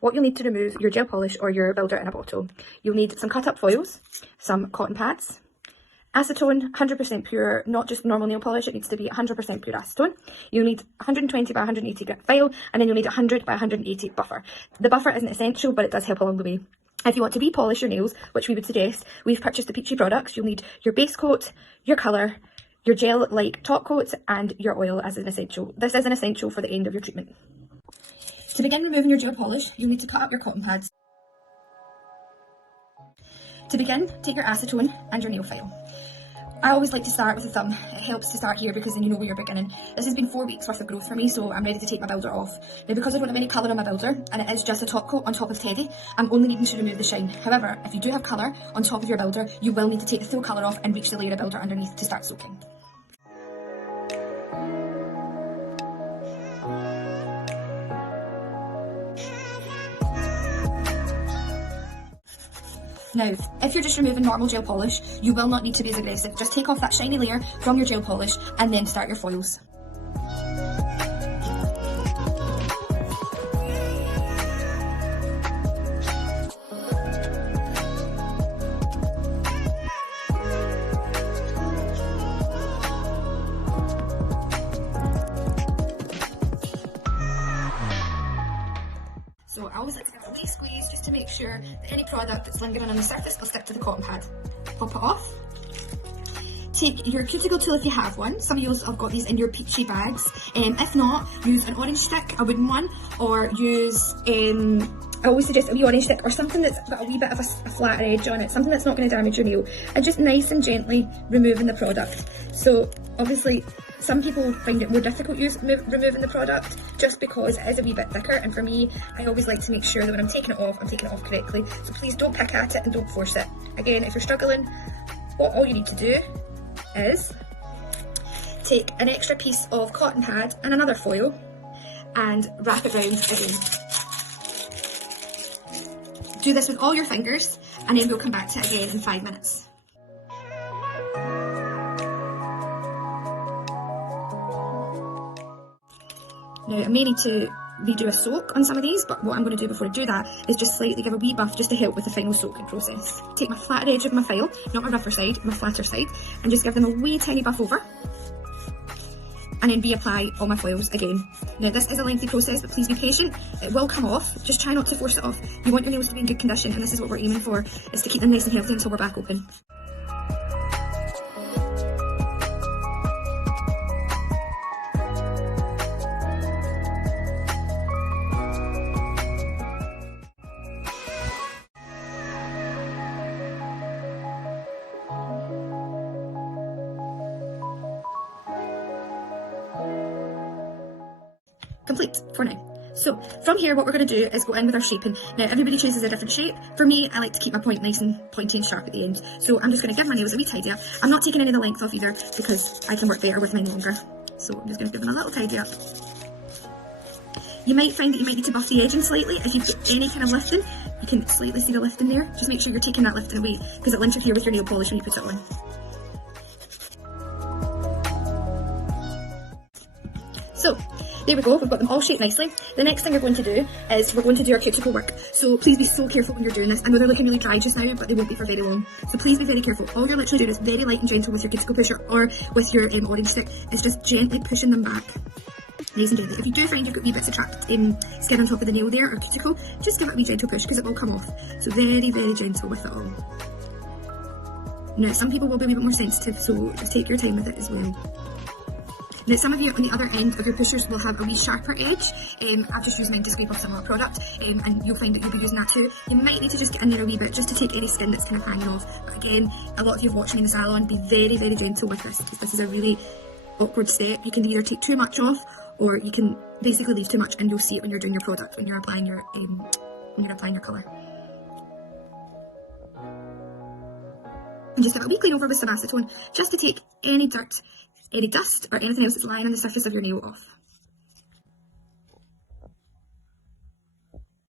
what you'll need to remove your gel polish or your builder in a bottle. You'll need some cut up foils, some cotton pads, acetone, 100% pure, not just normal nail polish, it needs to be 100% pure acetone. You'll need 120 by 180 grit file, and then you'll need 100 by 180 buffer. The buffer isn't essential, but it does help along the way. If you want to repolish your nails, which we would suggest, we've purchased the Peacci products. You'll need your base coat, your colour, your gel-like top coat, and your oil as an essential. This is an essential for the end of your treatment. To begin removing your gel polish, you'll need to cut up your cotton pads. To begin, take your acetone and your nail file. I always like to start with a thumb. It helps to start here because then you know where you're beginning. This has been 4 weeks worth of growth for me, so I'm ready to take my builder off. Now, because I don't have any colour on my builder, and it is just a top coat on top of Teddy, I'm only needing to remove the shine. However, if you do have colour on top of your builder, you will need to take the full colour off and reach the layer of builder underneath to start soaking. Now, if you're just removing normal gel polish, you will not need to be as aggressive. Just take off that shiny layer from your gel polish and then start your foils. So I always like to give it a wee squeeze just to make sure that any product that's lingering on the surface will stick to the cotton pad. Pop it off. Take your cuticle tool if you have one. Some of you have got these in your peachy bags. If not, use an orange stick, a wooden one, or use, I always suggest a wee orange stick or something that's got a wee bit of a flatter edge on it, something that's not going to damage your nail, and just nice and gently removing the product. So obviously some people find it more difficult removing the product just because it is a wee bit thicker, and for me, I always like to make sure that when I'm taking it off correctly. So please don't pick at it and don't force it. Again, if you're struggling, all you need to do is take an extra piece of cotton pad and another foil and wrap it round again. Do this with all your fingers and then we'll come back to it again in 5 minutes. Now, I may need to redo a soak on some of these, but what I'm going to do before I do that is just slightly give a wee buff just to help with the final soaking process. Take my flatter edge of my file, not my rougher side, my flatter side, and just give them a wee tiny buff over. And then reapply all my foils again. Now, this is a lengthy process, but please be patient. It will come off. Just try not to force it off. You want your nails to be in good condition, and this is what we're aiming for, is to keep them nice and healthy until we're back open. Complete for now. So from here, what we're going to do is go in with our shaping. Now, everybody chooses a different shape. For me, I like to keep my point nice and pointy and sharp at the end. So I'm just going to give my nails a wee tidy up. I'm not taking any of the length off either because I can work better with mine longer. So I'm just going to give them a little tidy up. You might find that you might need to buff the edging slightly. If you've got any kind of lifting, you can slightly see the lifting there. Just make sure you're taking that lifting away because it'll interfere with your nail polish when you put it on. So, there we go, we've got them all shaped nicely. The next thing we're going to do is we're going to do our cuticle work. So please be so careful when you're doing this. I know they're looking really dry just now, but they won't be for very long. So please be very careful. All you're literally doing is very light and gentle with your cuticle pusher or with your orange stick. It's just gently pushing them back. Nice and gently. If you do find you've got wee bits of trapped skin on top of the nail there or cuticle, just give it a wee gentle push because it will come off. So very, very gentle with it all. Now, some people will be a wee bit more sensitive, so just take your time with it as well. Now, some of you on the other end of your pushers will have a wee sharper edge. I've just used mine to scrape off similar product, and you'll find that you'll be using that too. You might need to just get in there a wee bit just to take any skin that's kind of hanging off. But again, a lot of you have watched me in the salon. Be very, very gentle with this because this is a really awkward step. You can either take too much off, or you can basically leave too much, and you'll see it when you're doing your product, when you're applying your colour. And just give it a wee clean over with some acetone, just to take any dirt, any dust or anything else that's lying on the surface of your nail off.